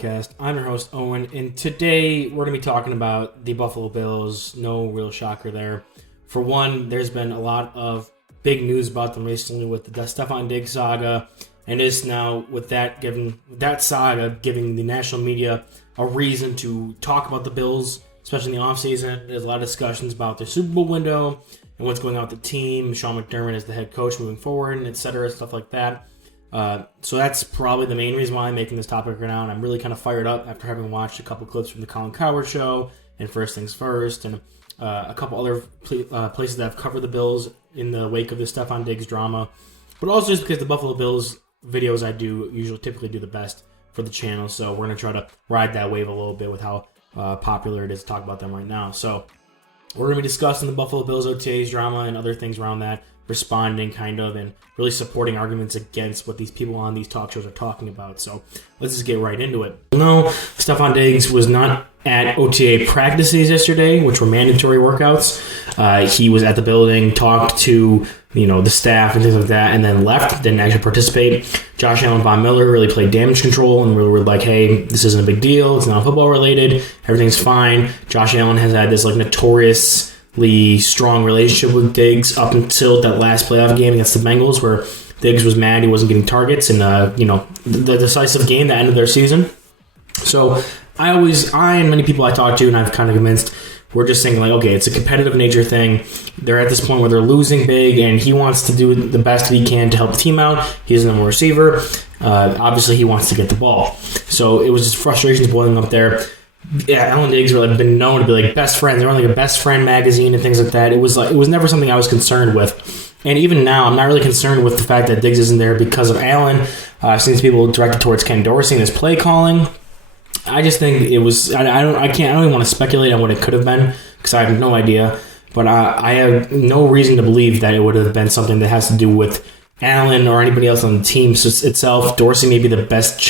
Podcast. I'm your host, Owen, and today we're going to be talking about the Buffalo Bills. No real shocker there. For one, there's been a lot of big news about them recently with the Stefon Diggs saga, and is now with that saga giving the national media a reason to talk about the Bills, especially in the offseason. There's a lot of discussions about their Super Bowl window and what's going on with the team, Sean McDermott as the head coach moving forward, and et cetera, stuff like that. So that's probably the main reason why I'm making this topic right now, and I'm really kind of fired up after having watched a couple clips from the Colin Cowherd Show and First Things First, and a couple other places that have covered the Bills in the wake of the Stefon Diggs drama, but also just because the Buffalo Bills videos I do typically do the best for the channel, so we're going to try to ride that wave a little bit with how popular it is to talk about them right now. So we're going to be discussing the Buffalo Bills OTAs drama and other things around that, responding kind of, and really supporting arguments against what these people on these talk shows are talking about. So let's just get right into it. No, Stefon Diggs was not at OTA practices yesterday, which were mandatory workouts. He was at the building, talked to the staff and things like that, and then left, didn't actually participate. Josh Allen, Von Miller really played damage control and really were like, hey, this isn't a big deal. It's not football related. Everything's fine. Josh Allen has had this notoriously strong relationship with Diggs up until that last playoff game against the Bengals, where Diggs was mad he wasn't getting targets in the decisive game that ended their season. So I and many people I talk to, and I've kind of convinced, we're just saying, like, okay, it's a competitive nature thing. They're at this point where they're losing big, and he wants to do the best that he can to help the team out. He's the number one receiver. Obviously, he wants to get the ball. So it was just frustrations boiling up there. Yeah, Allen Diggs have been known to be like best friends. They're on like a best friend magazine and things like that. It was never something I was concerned with. And even now, I'm not really concerned with the fact that Diggs isn't there because of Allen. I've seen people directed towards Ken Dorsey and his play calling. I just think it was. I don't even want to speculate on what it could have been because I have no idea. But I have no reason to believe that it would have been something that has to do with Allen or anybody else on the team itself. Dorsey may be the best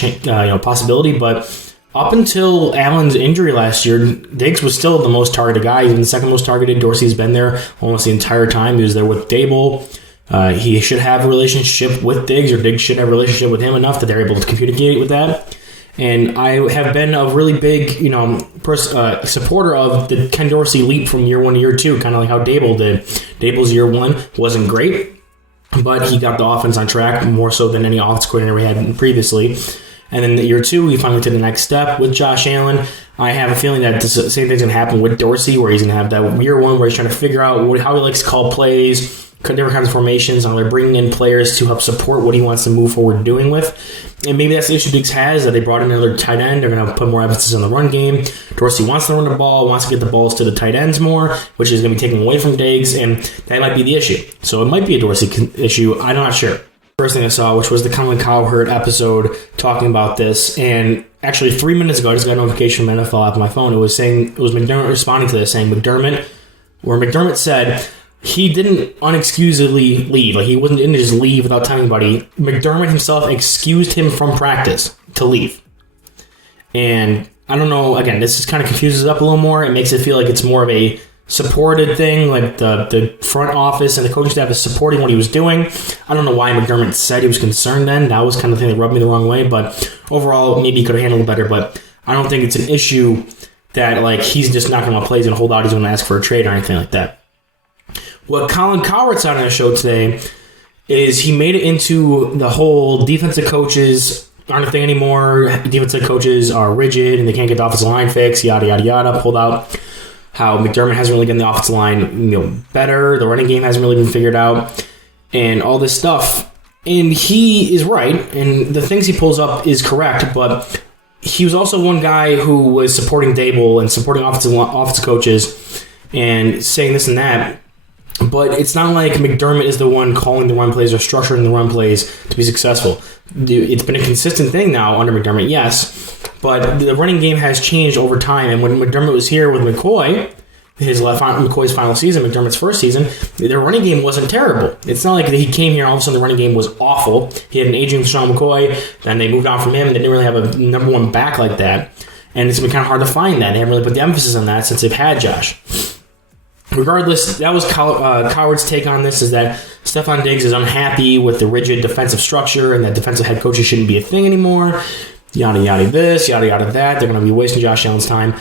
possibility, but up until Allen's injury last year, Diggs was still the most targeted guy. He's been the second most targeted. Dorsey's been there almost the entire time. He was there with Dable. He should have a relationship with Diggs, or Diggs should have a relationship with him enough that they're able to communicate with that. And I have been a really big, supporter of the Ken Dorsey leap from year one to year two, kind of like how Dable did. Dable's year one wasn't great, but he got the offense on track more so than any offense coordinator we had previously. And then year two, he finally took the next step with Josh Allen. I have a feeling that the same thing's going to happen with Dorsey, where he's going to have that year one where he's trying to figure out how he likes to call plays, different kinds of formations, and they're bringing in players to help support what he wants to move forward doing with. And maybe that's the issue Diggs has, that they brought in another tight end. They're going to put more emphasis on the run game. Dorsey wants to run the ball, wants to get the balls to the tight ends more, which is going to be taken away from Diggs, and that might be the issue. So it might be a Dorsey issue. I'm not sure. First thing I saw, which was the Colin Cowherd episode talking about this, and actually 3 minutes ago I just got a notification from NFL app on my phone. It was McDermott responding to this, saying McDermott said he didn't unexcusedly leave. Like, he didn't just leave without telling anybody. McDermott himself excused him from practice to leave. And I don't know, again, this just kind of confuses it up a little more. It makes it feel like it's more of a supported thing, like the front office and the coaching staff is supporting what he was doing. I don't know why McDermott said he was concerned then. That was kind of the thing that rubbed me the wrong way, but overall, maybe he could have handled it better, but I don't think it's an issue that, like, he's just not going to play and hold out, he's going to ask for a trade or anything like that. What Colin Cowherd said on the show today is he made it into the whole defensive coaches aren't a thing anymore. Defensive coaches are rigid and they can't get the offensive line fixed, yada, yada, yada, pulled out. How McDermott hasn't really gotten the offensive line better. The running game hasn't really been figured out. And all this stuff. And he is right. And the things he pulls up is correct. But he was also one guy who was supporting Dable and supporting offensive coaches and saying this and that. But it's not like McDermott is the one calling the run plays or structuring the run plays to be successful. It's been a consistent thing now under McDermott, yes. But the running game has changed over time. And when McDermott was here with McCoy, McCoy's final season, McDermott's first season, their running game wasn't terrible. It's not like he came here and all of a sudden the running game was awful. He had an aging Sean McCoy, then they moved on from him. They didn't really have a number one back like that. And it's been kind of hard to find that. They haven't really put the emphasis on that since they've had Josh. Regardless, that was Cowherd's take on this, is that Stefon Diggs is unhappy with the rigid defensive structure and that defensive head coaches shouldn't be a thing anymore. yada yada this, yada yada that. They're going to be wasting Josh Allen's time.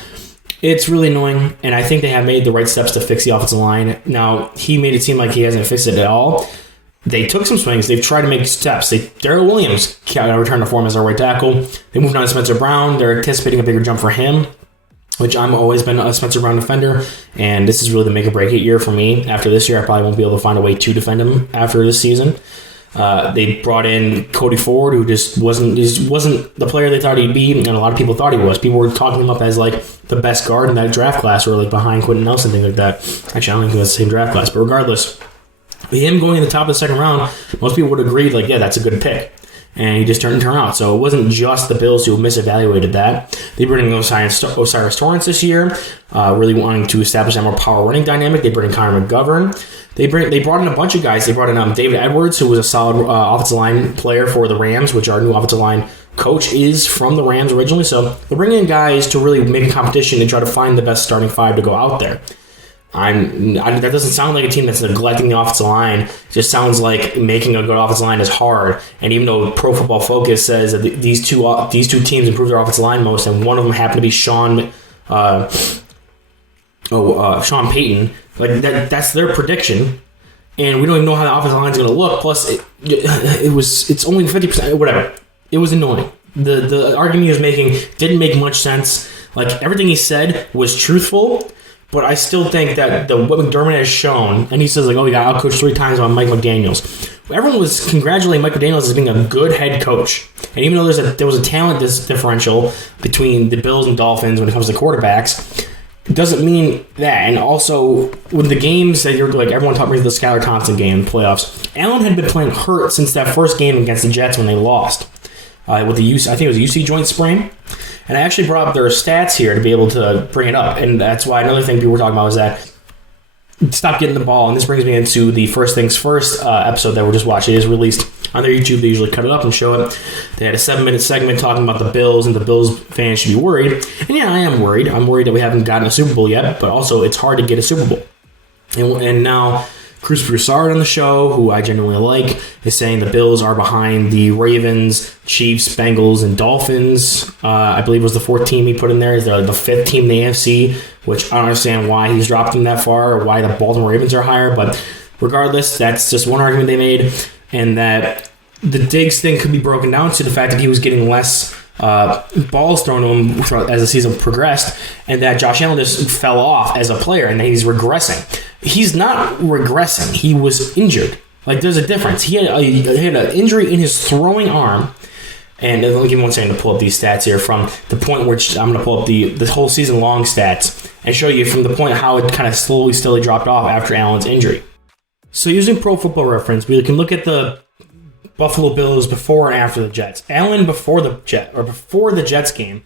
It's really annoying, and I think they have made the right steps to fix the offensive line. Now, he made it seem like he hasn't fixed it at all. They took some swings. They've tried to make steps. Darrell Williams returned to form as our right tackle. They moved on to Spencer Brown. They're anticipating a bigger jump for him, which I've always been a Spencer Brown defender, and this is really the make-or-break-it year for me. After this year, I probably won't be able to find a way to defend him after this season. They brought in Cody Ford, who just wasn't the player they thought he'd be, and a lot of people thought he was. People were talking him up as like the best guard in that draft class, or like behind Quentin Nelson, things like that. Actually, I don't think that's the same draft class, but regardless, him going in the top of the second round, most people would agree, like, yeah, that's a good pick. And he just turned out. So it wasn't just the Bills who misevaluated that. They bring in Osiris Torrance this year, really wanting to establish that more power running dynamic. They bring in Connor McGovern. They brought in a bunch of guys. They brought in David Edwards, who was a solid offensive line player for the Rams, which our new offensive line coach is from the Rams originally. So they're bringing in guys to really make a competition and try to find the best starting five to go out there. That doesn't sound like a team that's neglecting the offensive line. It just sounds like making a good offensive line is hard. And even though Pro Football Focus says that these two teams improve their offensive line most, and one of them happened to be Sean Payton, like that's their prediction, and we don't even know how the offensive line is going to look. Plus, it's only 50%. Whatever. It was annoying. The argument he was making didn't make much sense. Like everything he said was truthful. But I still think that what McDermott has shown, and he says, like, oh, he got outcoached 3 times by Mike McDaniels. Everyone was congratulating Mike McDaniels as being a good head coach. And even though there was a talent differential between the Bills and Dolphins when it comes to quarterbacks, it doesn't mean that. And also, with the games that you're, like, everyone talked about the Skylar Thompson game in the playoffs, Allen had been playing hurt since that first game against the Jets when they lost. With the I think it was a UC joint sprain. And I actually brought up their stats here to be able to bring it up. And that's why another thing people were talking about was that stop getting the ball. And this brings me into the First Things First episode that we're just watching. It is released on their YouTube. They usually cut it up and show it. They had a 7-minute segment talking about the Bills, and the Bills fans should be worried. And yeah, I am worried. I'm worried that we haven't gotten a Super Bowl yet, but also it's hard to get a Super Bowl. And now Cruz Broussard on the show, who I genuinely like, is saying the Bills are behind the Ravens, Chiefs, Bengals, and Dolphins. I believe was the 4th team he put in there. The 5th team in the AFC, which I don't understand why he's dropped them that far or why the Baltimore Ravens are higher. But regardless, that's just one argument they made. And that the Diggs thing could be broken down to the fact that he was getting less balls thrown to him as the season progressed, and that Josh Allen just fell off as a player and that he's regressing. He's not regressing. He was injured. Like, there's a difference. He had an injury in his throwing arm. And let me give me 1 second to pull up these stats here from the point where I'm going to pull up the whole season long stats and show you from the point how it kind of slowly dropped off after Allen's injury. So using Pro Football Reference, we can look at the Buffalo Bills before and after the Jets. Allen before the Jets game,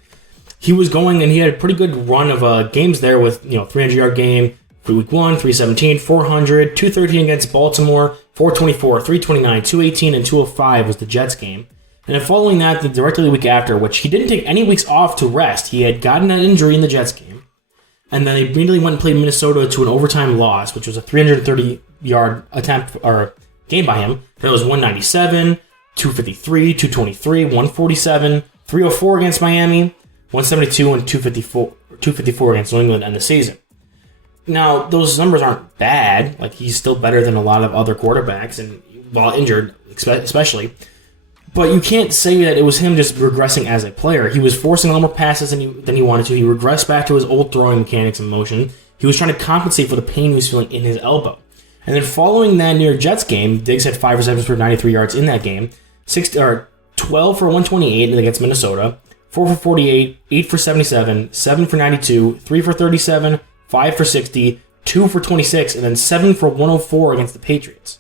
he was going and he had a pretty good run of games there with 300-yard game for week 1, 317, 400, 213 against Baltimore, 424, 329, 218, and 205 was the Jets game. And then following that, directly the week after, which he didn't take any weeks off to rest, he had gotten an injury in the Jets game. And then they immediately went and played Minnesota to an overtime loss, which was a 330-yard attempt or game by him. That was 197, 253, 223, 147, 304 against Miami, 172, and 254 against New England to end the season. Now, those numbers aren't bad. Like, he's still better than a lot of other quarterbacks, and while injured, especially. But you can't say that it was him just regressing as a player. He was forcing a lot more passes than he wanted to. He regressed back to his old throwing mechanics and motion. He was trying to compensate for the pain he was feeling in his elbow. And then following that New York Jets game, Diggs had 5 receptions for 93 yards in that game, 12 for 128 against Minnesota, 4 for 48, 8 for 77, 7 for 92, 3 for 37, 5 for 60, 2 for 26, and then 7 for 104 against the Patriots.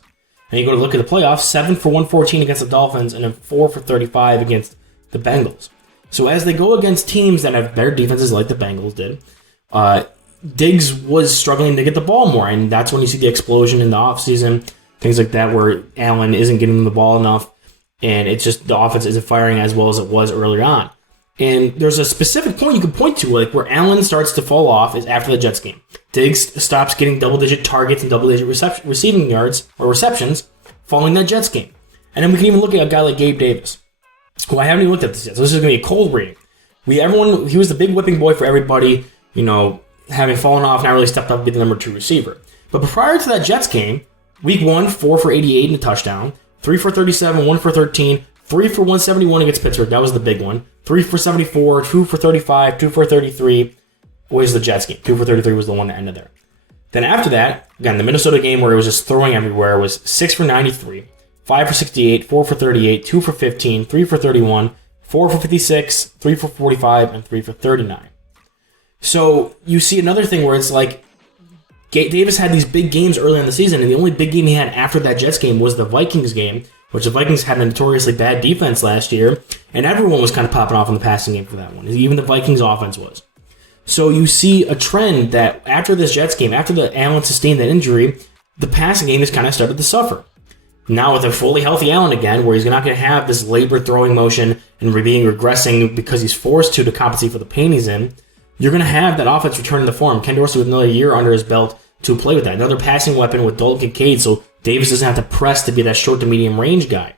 And you go to look at the playoffs, 7 for 114 against the Dolphins, and then 4 for 35 against the Bengals. So as they go against teams that have better defenses like the Bengals did, Diggs was struggling to get the ball more, and that's when you see the explosion in the offseason, things like that, where Allen isn't getting them the ball enough, and it's just the offense isn't firing as well as it was earlier on. And there's a specific point you can point to, like where Allen starts to fall off is after the Jets game. Diggs stops getting double-digit targets and double-digit receiving yards or receptions following that Jets game. And then we can even look at a guy like Gabe Davis. who I haven't even looked at this yet. So this is going to be a cold reading. He was the big whipping boy for everybody, having fallen off, not really stepped up to be the number 2 receiver. But prior to that Jets game, week 1, 4 for 88 and a touchdown, 3 for 37, 1 for 13, 3 for 171 against Pittsburgh. That was the big one. 3 for 74, 2 for 35, 2 for 33 was the Jets game. 2 for 33 was the one that ended there. Then after that, again, the Minnesota game where it was just throwing everywhere was 6 for 93, 5 for 68, 4 for 38, 2 for 15, 3 for 31, 4 for 56, 3 for 45, and 3 for 39. So you see another thing where it's like Davis had these big games early in the season, and the only big game he had after that Jets game was the Vikings game, which the Vikings had a notoriously bad defense last year, and everyone was kind of popping off in the passing game for that one. Even the Vikings offense was. So you see a trend that after this Jets game, after the Allen sustained that injury, the passing game has kind of started to suffer. Now with a fully healthy Allen again, where he's not going to have this labored throwing motion and being regressing because he's forced to compensate for the pain he's in, you're going to have that offense return to form. Ken Dorsey with another year under his belt to play with that. Another passing weapon with Dalton Kincaid, so Davis doesn't have to press to be that short to medium range guy.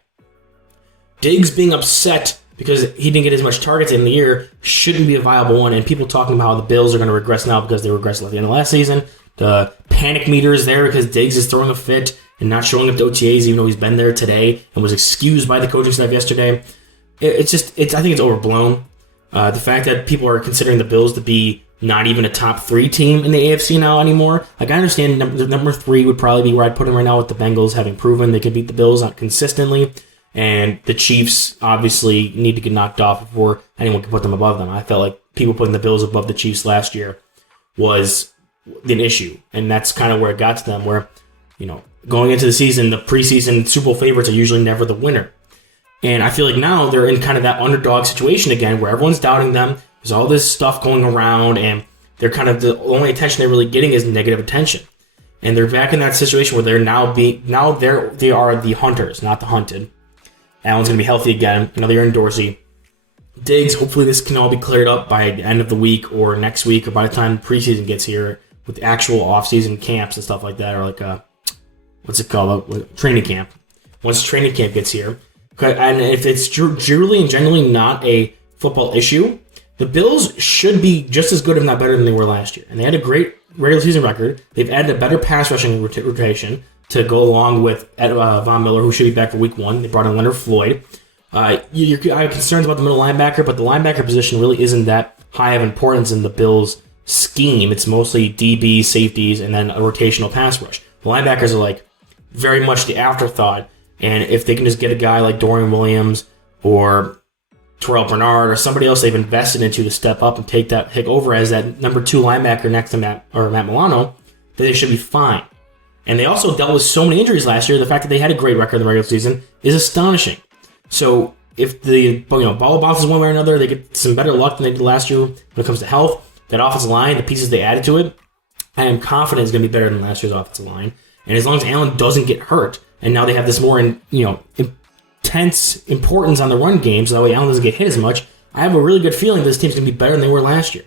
Diggs being upset because he didn't get as much targets in the year shouldn't be a viable one, and people talking about how the Bills are going to regress now because they regressed at the end of last season. The panic meter is there because Diggs is throwing a fit and not showing up to OTAs even though he's been there today and was excused by the coaching staff yesterday. I think it's overblown. The fact that people are considering the Bills to be not even a top 3 team in the AFC now anymore. Like, I understand number 3 would probably be where I'd put them right now with the Bengals having proven they could beat the Bills consistently. And the Chiefs obviously need to get knocked off before anyone can put them above them. I felt like people putting the Bills above the Chiefs last year was an issue. And that's kind of where it got to them, where, going into the season, the preseason Super Bowl favorites are usually never the winner. And I feel like now they're in kind of that underdog situation again where everyone's doubting them. There's all this stuff going around, and they're kind of the only attention they're really getting is negative attention. And they're back in that situation where they are the hunters, not the hunted. Allen's going to be healthy again, another year in Dorsey. Diggs, hopefully this can all be cleared up by the end of the week or next week or by the time preseason gets here with actual off-season camps and stuff like that, or like what's it called? Training camp. Once training camp gets here. And if it's truly and genuinely not a football issue, the Bills should be just as good, if not better, than they were last year. And they had a great regular season record. They've added a better pass rushing rotation to go along with Von Miller, who should be back for week 1. They brought in Leonard Floyd. I have concerns about the middle linebacker, but the linebacker position really isn't that high of importance in the Bills' scheme. It's mostly DB, safeties, and then a rotational pass rush. The linebackers are like very much the afterthought. And if they can just get a guy like Dorian Williams or Terrell Bernard or somebody else they've invested into to step up and take over as that number 2 linebacker next to Matt Milano, then they should be fine. And they also dealt with so many injuries last year. The fact that they had a great record in the regular season is astonishing. So if the ball bounces one way or another, they get some better luck than they did last year when it comes to health. That offensive line, the pieces they added to it, I am confident is going to be better than last year's offensive line. And as long as Allen doesn't get hurt, and now they have this more intense importance on the run game, so that way Allen doesn't get hit as much, I have a really good feeling this team's going to be better than they were last year.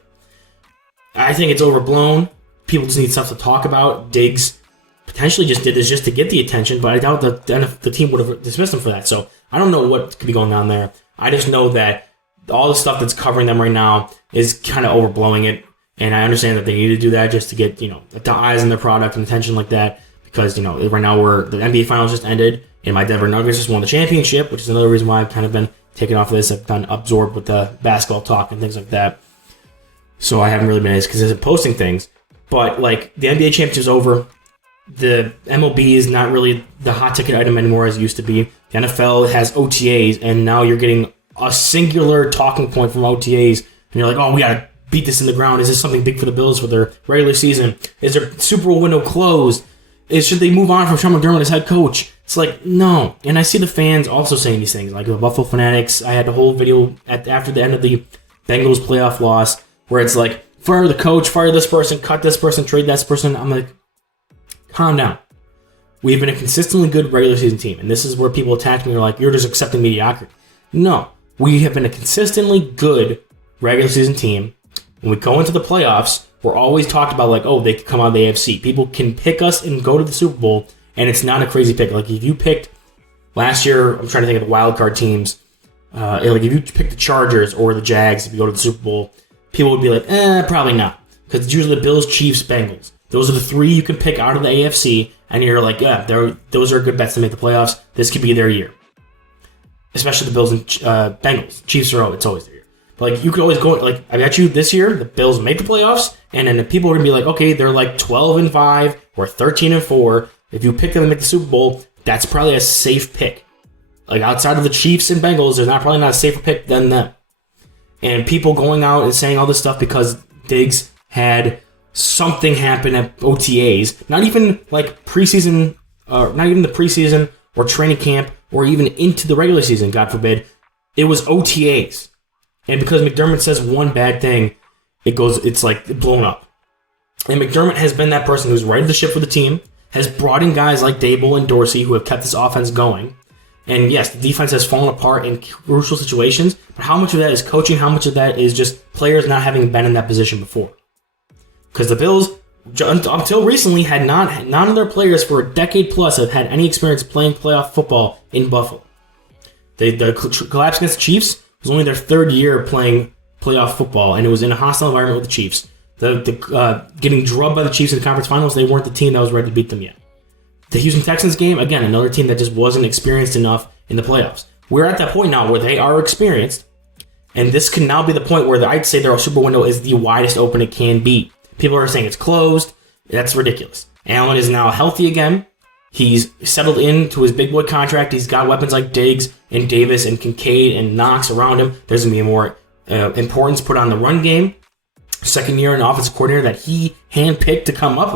I think it's overblown. People just need stuff to talk about. Diggs potentially just did this just to get the attention, but I doubt that the team would have dismissed him for that. So I don't know what could be going on there. I just know that all the stuff that's covering them right now is kind of overblowing it, and I understand that they need to do that just to get the eyes on their product and attention like that. Because, right now the NBA Finals just ended, and my Denver Nuggets just won the championship, which is another reason why I've kind of been taken off of this. I've been absorbed with the basketball talk and things like that. So I haven't really been as consistent posting things. But, the NBA championship's over. The MLB is not really the hot ticket item anymore as it used to be. The NFL has OTAs, and now you're getting a singular talking point from OTAs, and you're like, oh, we got to beat this in the ground. Is this something big for the Bills for their regular season? Is their Super Bowl window closed? Should they move on from Sean McDermott as head coach? It's like, no. And I see the fans also saying these things. Like the Buffalo Fanatics, I had a whole video after the end of the Bengals playoff loss where it's like, fire the coach, fire this person, cut this person, trade that person. I'm like, calm down. We've been a consistently good regular season team. And this is where people attack me and are like, you're just accepting mediocrity. No. We have been a consistently good regular season team. When we go into the playoffs, we're always talked about they could come out of the AFC. People can pick us and go to the Super Bowl, and it's not a crazy pick. Like if you picked last year, I'm trying to think of the wild card teams. like if you pick the Chargers or the Jags, if you go to the Super Bowl, people would be like, probably not. Because it's usually the Bills, Chiefs, Bengals. Those are the three you can pick out of the AFC, and you're like, yeah, those are good bets to make the playoffs. This could be their year. Especially the Bills and Bengals. Chiefs it's always their year. But like, you could always go, like, I bet you this year, the Bills make the playoffs, and then the people are going to be like, okay, they're like 12-5 or 13-4. If you pick them to make the Super Bowl, that's probably a safe pick. Like, outside of the Chiefs and Bengals, there's probably not a safer pick than them. And people going out and saying all this stuff because Diggs had something happen at OTAs, not even like preseason, not even the preseason or training camp or even into the regular season, God forbid. It was OTAs. And because McDermott says one bad thing, it's like blown up. And McDermott has been that person who's righted the ship for the team, has brought in guys like Dable and Dorsey who have kept this offense going. And yes, the defense has fallen apart in crucial situations, but how much of that is coaching? How much of that is just players not having been in that position before? Because the Bills, until recently, had none of their players for a decade plus have had any experience playing playoff football in Buffalo. The collapse against the Chiefs was only their third year playing playoff football, and it was in a hostile environment with the Chiefs. Getting drubbed by the Chiefs in the conference finals, they weren't the team that was ready to beat them yet. The Houston Texans game, again, another team that just wasn't experienced enough in the playoffs. We're at that point now where they are experienced, and this can now be the point where I'd say their Super window is the widest open it can be. People are saying it's closed. That's ridiculous. Allen is now healthy again. He's settled into his big boy contract. He's got weapons like Diggs and Davis and Kincaid and Knox around him. There's going to be more importance put on the run game. Second year in offensive coordinator that he handpicked to come up.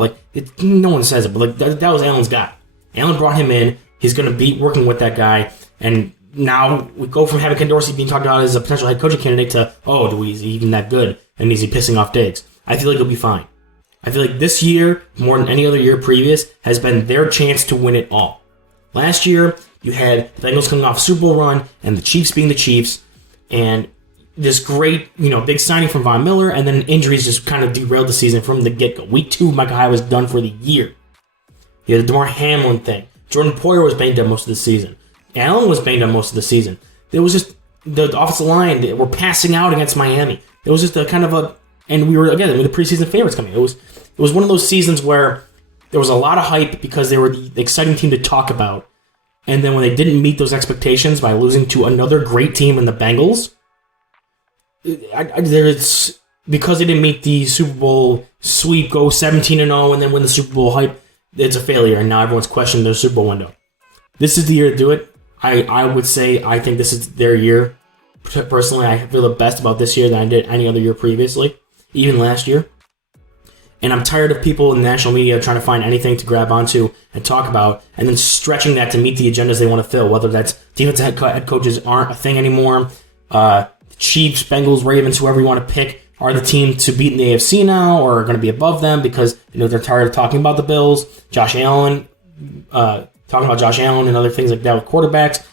No one says it, but that was Allen's guy. Allen brought him in. He's going to be working with that guy. And now we go from having Ken Dorsey being talked about as a potential head coaching candidate to, is he even that good? And is he pissing off Diggs? I feel like he'll be fine. I feel like this year, more than any other year previous, has been their chance to win it all. Last year, you had the Bengals coming off a Super Bowl run and the Chiefs being the Chiefs, and this great, big signing from Von Miller, and then injuries just kind of derailed the season from the get-go. Week 2, Micah Hyde was done for the year. You had the DeMar Hamlin thing. Jordan Poyer was banged up most of the season. Allen was banged up most of the season. There was just the offensive line. They were passing out against Miami. It was just a kind of a, and we were the preseason favorites coming. It was one of those seasons where there was a lot of hype because they were the exciting team to talk about, and then when they didn't meet those expectations by losing to another great team in the Bengals, it's because they didn't meet the Super Bowl sweep, go 17-0, and then win the Super Bowl hype. It's a failure, and now everyone's questioning their Super Bowl window. This is the year to do it. I would say I think this is their year. Personally, I feel the best about this year than I did any other year previously, even last year. And I'm tired of people in the national media trying to find anything to grab onto and talk about, and then stretching that to meet the agendas they want to fill, whether that's defensive head coaches aren't a thing anymore, Chiefs, Bengals, Ravens, whoever you want to pick, are the team to beat in the AFC now or are going to be above them because they're tired of talking about the Bills. Josh Allen, talking about Josh Allen and other things like that with quarterbacks.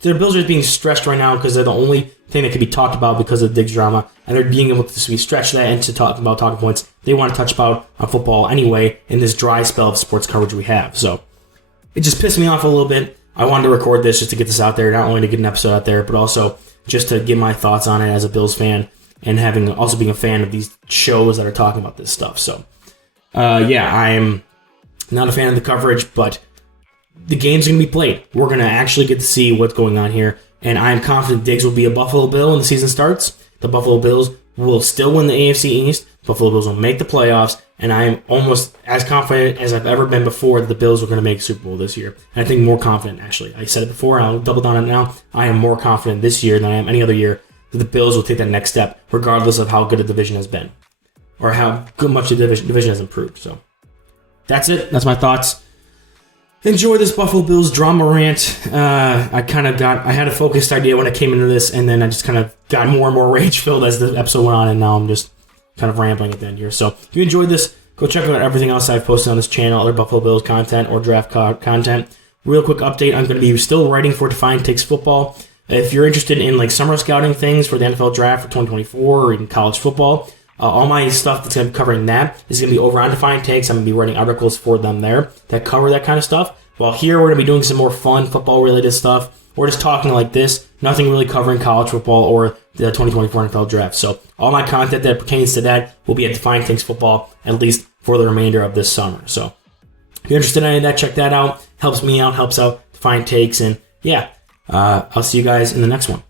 Their Bills are being stretched right now because they're the only thing that can be talked about because of the Diggs drama, and they're being able to stretch that into talking about talking points they want to touch about on football anyway in this dry spell of sports coverage we have. So it just pissed me off a little bit. I wanted to record this just to get this out there, not only to get an episode out there, but also just to give my thoughts on it as a Bills fan and also being a fan of these shows that are talking about this stuff. So, I'm not a fan of the coverage, but the game's going to be played. We're going to actually get to see what's going on here, and I'm confident Diggs will be a Buffalo Bill when the season starts. The Buffalo Bills will still win the AFC East. Buffalo Bills will make the playoffs, and I am almost as confident as I've ever been before that the Bills are going to make a Super Bowl this year. And I think more confident, actually. I said it before, I'll double down on it now. I am more confident this year than I am any other year that the Bills will take that next step, regardless of how good the division has been or how much the division has improved. So that's it. That's my thoughts. Enjoy this Buffalo Bills drama rant. I had a focused idea when I came into this, and then I just kind of got more and more rage-filled as the episode went on, and now I'm just kind of rambling at the end here. So if you enjoyed this, go check out everything else I've posted on this channel, other Buffalo Bills content or draft content. Real quick update, I'm going to be still writing for Defiant Takes Football. If you're interested in summer scouting things for the NFL draft for 2024 or even college football, all my stuff that's going to be covering that is going to be over on Defiant Takes. I'm going to be writing articles for them there that cover that kind of stuff. While here, we're going to be doing some more fun football-related stuff. We're just talking like this, nothing really covering college football or the 2024 NFL draft. So all my content that pertains to that will be at Defining Things Football, at least for the remainder of this summer. So if you're interested in any of that, check that out. Helps me out, helps out Defining Takes. And yeah, I'll see you guys in the next one.